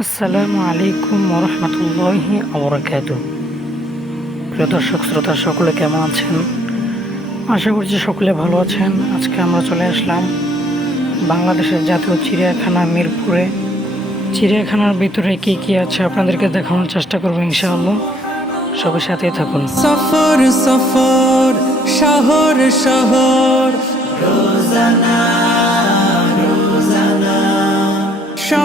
আসসালামু আলাইকুম রহমতুল্লাহি আবরাকাত প্রিয় দর্শক, শ্রোতা, সকলে কেমন আছেন? আশা করছি সকলে ভালো আছেন। আজকে আমরা চলে আসলাম বাংলাদেশের জাতীয় চিড়িয়াখানা মিরপুরে। চিড়িয়াখানার ভিতরে কি কি আছে আপনাদেরকে দেখানোর চেষ্টা করব ইনশাআল্লাহ। সবার সাথেই থাকুন। সফর সফর, শহর শহর, রোজানা।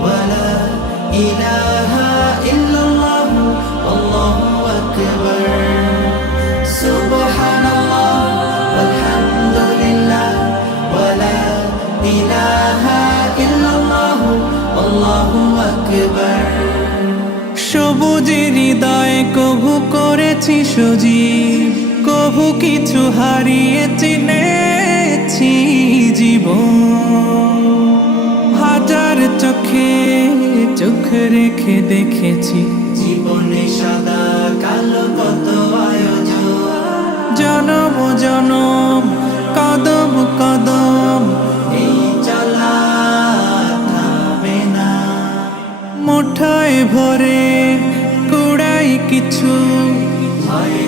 ওয়ালহামদুলিল্লাহ ওয়ালা ইলাহা ইল্লাল্লাহ আল্লাহু আকবার সুবহানাল্লাহ ওয়ালহামদুলিল্লাহ ওয়ালা ইলাহা ইল্লাল্লাহ আল্লাহু আকবার সবুজের হৃদয়ে কভু করেছি সজীব কভু কিছু হারিয়ে চোখে চোখ রেখে দেখেছি। জীবনে সাদা কালো কত আয়োজন। জনম জনম কদম কদম। এই চলা থামে না। মুঠায় ভরে কুড়াই কিছু। হয়তো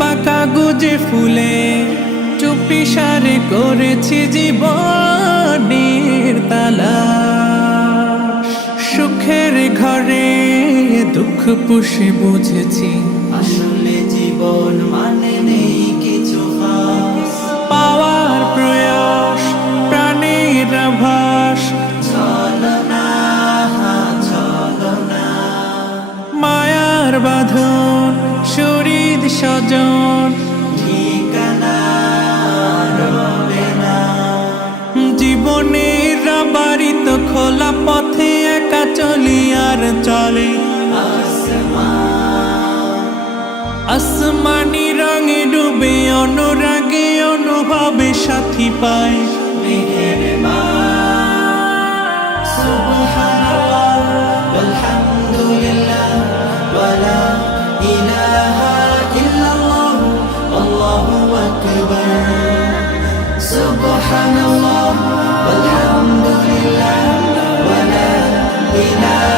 বাঁকা গুজে ফুলে চুপি সারে করেছি জীবনের তালা। সুখের ঘরে দুঃখ পুষে বুঝেছি আসলে জীবন মানে নেই কিছু পাওয়ার প্রয়াস প্রাণের আভাস। মায়ার বাঁধন শরীর স্বজন জীবনের বাড়ি তো খোলা পথে একা চলি আর চলে। আসমানি রঙে ডুবে অনুরাগে অনুভবে সাথী পায়। سبحان الله والحمد لله ولا إله